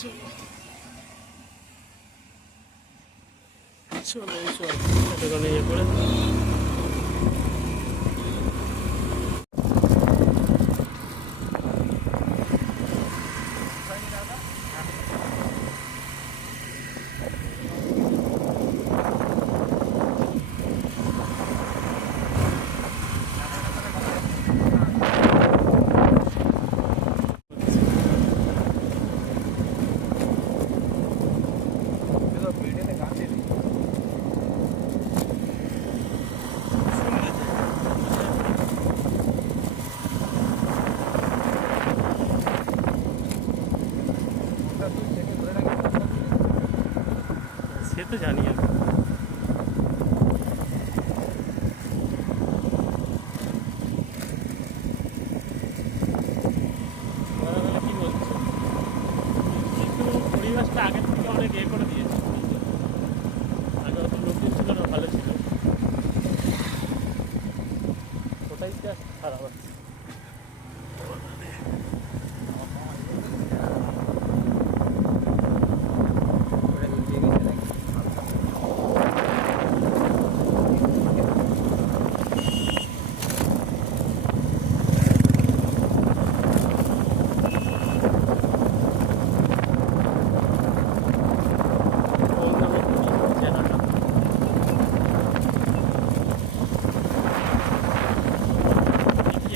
চলো দোকানে ইয়ে করে সে তো জানি আমি। কি বলছো? কিন্তু পরিবেশটা আগের থেকে অনেক ইয়ে করে দিয়েছে। আগে অত লোকজন ছিল না, ভালো ছিল। ওটাই তো খারাপ আছে।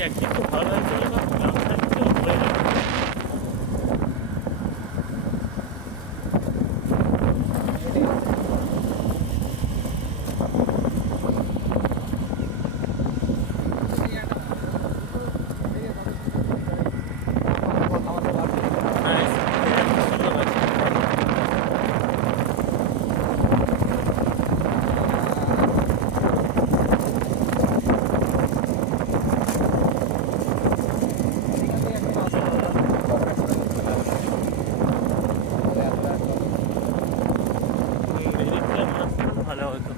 একদিক তো ভালো লাগছে না, গ্রাম সাইডটাও ভয় লাগে। ভালো হতো,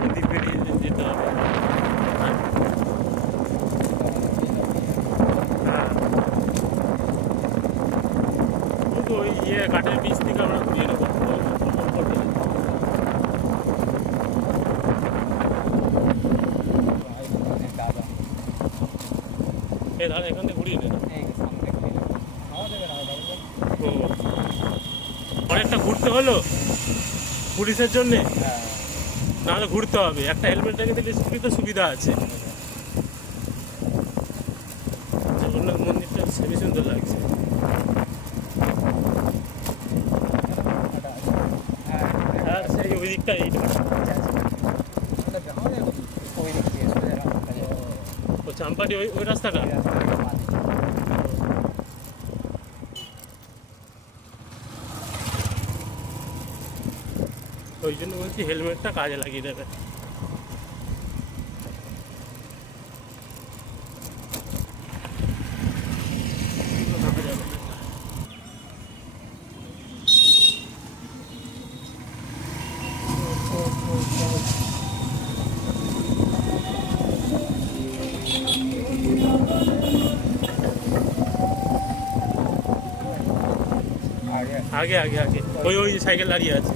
নদী পেরিয়ে যেতে হবে। হ্যাঁ, কিন্তু ওই ইয়ে কাঠের বীজ থেকে আমরা ঘুরিয়ে নেবো। এই ধারে এখান থেকে ঘুরিয়ে নেব। অনেকটা ঘুরতে হলো পুলিশের জন্যে, নাহলে ঘুরতে হবে। একটা হেলমেট রেখে দিলে স্কুটিতে সুবিধা আছে। জগন্নাথ মন্দিরটা হেবি সুন্দর লাগছে। আর সেই ওই দিকটা এইটা ও চাম্পাটি ওই রাস্তাটা। ওই জন্য বলছি হেলমেটটা কাজে লাগিয়ে দেবে। আগে আগে আগে ওই ওই সাইকেল দাঁড়িয়ে আছে।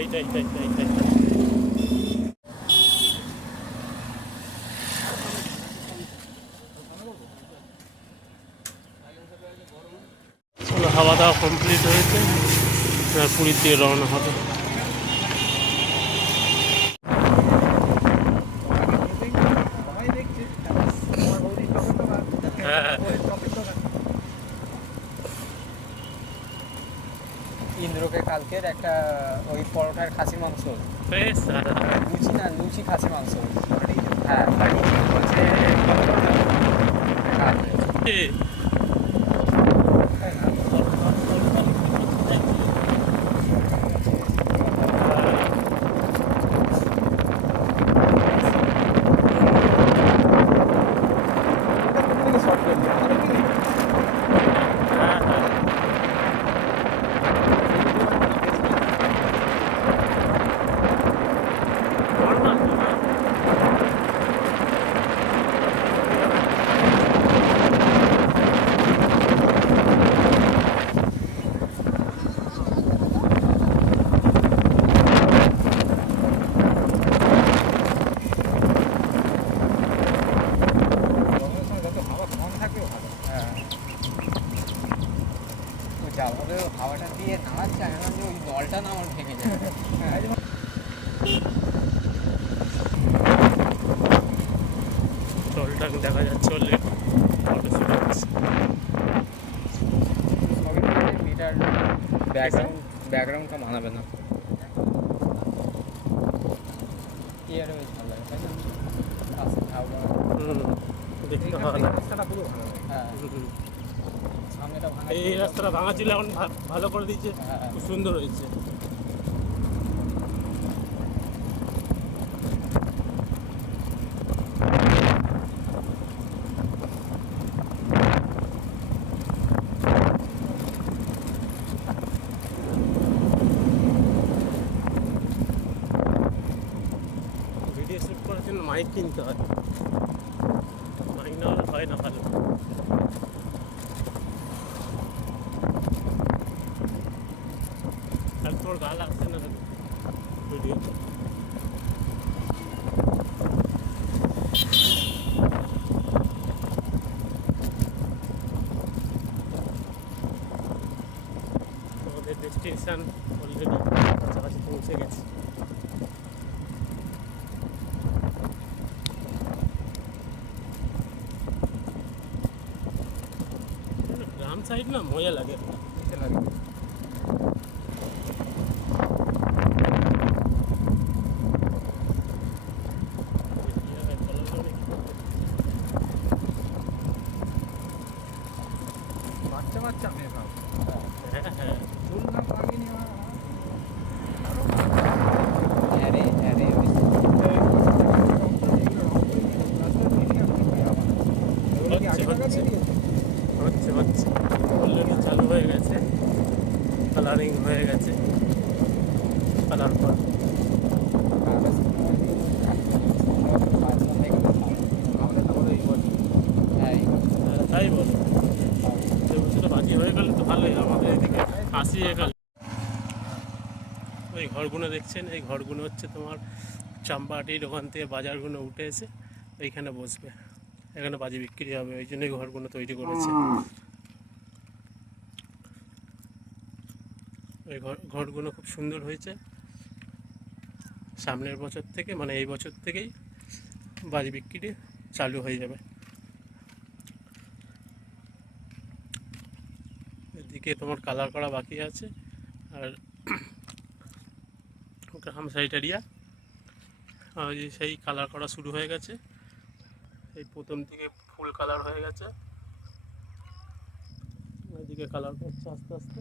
এইটাই এইটাই এইটাই চলো, খাওয়া দাওয়া কমপ্লিট হয়েছে, পুরীর দিয়ে রওনা হবে। হ্যাঁ, ইন্দ্রকে কালকের একটা ওই পরোটার খাসি মাংস, বেশ লুচি না লুচি খাসি মাংস। হ্যাঁ, হচ্ছে যাভাবে হাওয়াটা দিয়ে নাড়াচ্ছে আমি ভাবছি ওই নলটা না আমার ভেঙে যায়। জলটা দেখা যাচ্ছে অলরেডি ফটো শুট হচ্ছে। সবই মিটার ব্যাকগ্রাউন্ড का মানাবে না। এর বেশ ভালো লাগে তাই না? রাস্তা হাওয়া দেখতে ভালো লাগে। রাস্তাটা পুরো ভালো লাগে। হ্যাঁ সামনেটা ভাঙা এই রাস্তাটা ভাঙা ছিল, এখন ভালো করে দিয়েছে, খুব সুন্দর হয়েছে। ভিডিও শ্যুট করার জন্য মাইক কিনতে হয়, মাইক না হলে হয় না ভালো। আর তোর গা লাগছে না ভিডিও। আমাদের ডেস্টিনেশন অলরেডি কাছাকাছি পৌঁছে গেছে। গ্রাম সাইড না মজা লাগে, দেখতে লাগে। বাচ্চা বাচ্চা মেয়ে সব। হ্যাঁ হ্যাঁ শুনলাম আগে নেওয়া হ্যাঁ রে ওই হচ্ছে অলরেডি চালু হয়ে গেছে, কালারিং হয়ে গেছে, কালার পর তাই বলো। বছরটা বাকি হয়ে গেলে তো ভালোই, আমাদের এদিকে আসি গেল। ওই ঘরগুলো দেখছেন, এই ঘরগুলো হচ্ছে তোমার চাম্পাহাটির ওখান থেকে বাজারগুলো উঠে এসে এইখানে বসবে, এখানে বাজি বিক্রি হবে, ওই জন্যই ঘরগুলো তৈরি করেছে। ওই ঘরগুলো খুব সুন্দর হয়েছে। সামনের বছর থেকে মানে এই বছর থেকেই বাজি বিক্রি চালু হয়ে যাবে। এদিকে তোমার কালার করা বাকি আছে, আর গ্রাম সাইড এরিয়া সেই কালার করা শুরু হয়ে গেছে। এই প্রথম দিকে ফুল কালার হয়ে গেছে, এদিকে কালার করছে আস্তে আস্তে।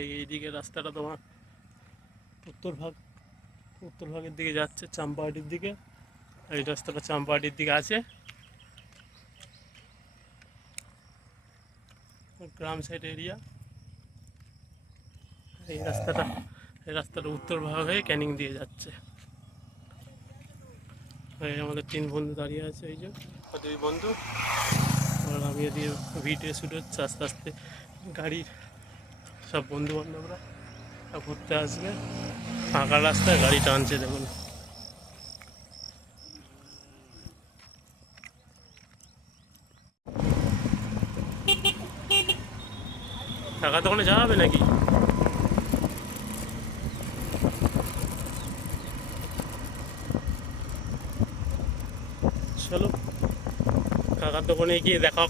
এইদিকে রাস্তাটা তোমার উত্তর ভাগের দিকে যাচ্ছে, চাম্পাহাটির দিকে। এই রাস্তাটা চাম্পাহাটির দিকে আছে, গ্রাম সাইড এরিয়া। এই রাস্তাটা উত্তর ভাগ হয়ে ক্যানিং দিয়ে যাচ্ছে। আমাদের 3 বন্ধু দাঁড়িয়ে আছে, এই যে 2 বন্ধু, আর আমি এদিকে ভিডিও শুট হচ্ছে। আস্তে আস্তে গাড়ির সব বন্ধু বান্ধবরা ঘুরতে আসবে, ফাঁকা রাস্তায় গাড়ি টানছে দেখুন। টাকা দোকানে যাওয়া হবে নাকি? চলো কাকার দোকানে গিয়ে দেখা